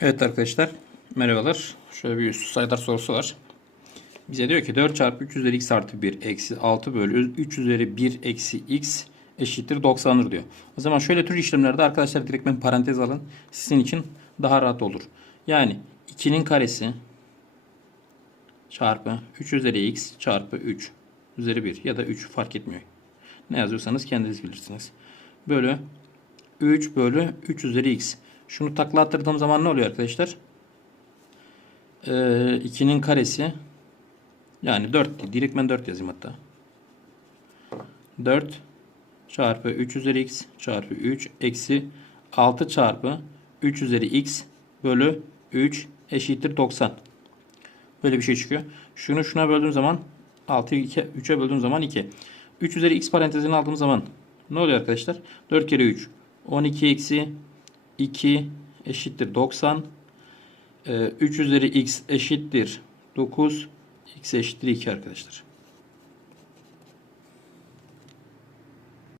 Evet arkadaşlar merhabalar. Şöyle bir üst sayılar sorusu var. Bize diyor ki 4 çarpı 3 üzeri x artı 1 eksi 6 bölü 3 üzeri 1 eksi x eşittir 90'dır diyor. O zaman şöyle tür işlemlerde arkadaşlar direkt ben parantez alın. Sizin için daha rahat olur. Yani 2'nin karesi çarpı 3 üzeri x çarpı 3 üzeri 1 ya da 3 fark etmiyor. Ne yazıyorsanız kendiniz bilirsiniz. Bölü 3 bölü 3 üzeri x. Şunu takla attırdığım zaman ne oluyor arkadaşlar? Ee, 2'nin karesi yani 4 değil. Direkt ben 4 yazayım hatta. 4 çarpı 3 üzeri x çarpı 3 eksi 6 çarpı 3 üzeri x bölü 3 eşittir 90. Böyle bir şey çıkıyor. Şunu şuna böldüğüm zaman 6'yı 3'e böldüğüm zaman 2. 3 üzeri x parantezini aldığım zaman ne oluyor arkadaşlar? 4 kere 3 12 eksi 2 eşittir 90. Ee, 3 üzeri x eşittir 9. x eşittir 2 arkadaşlar.